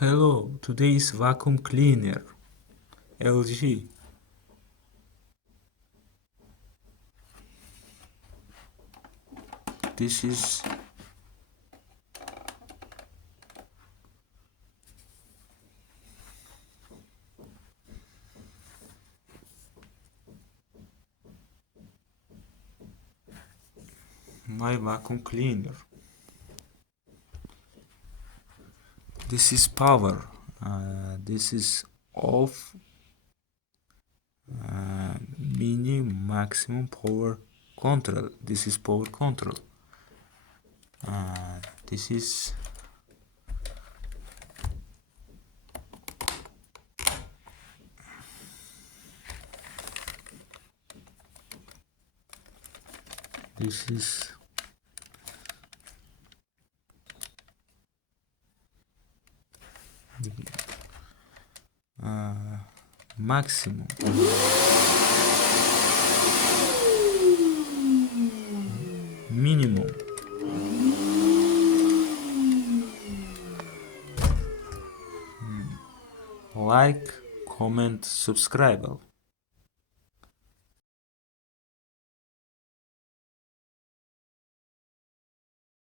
Hello, today is vacuum cleaner LG. This is my vacuum cleaner. This is power. This is off. Mini maximum power control. This is power control. This is maximum. Minimum. Like, comment, subscribe.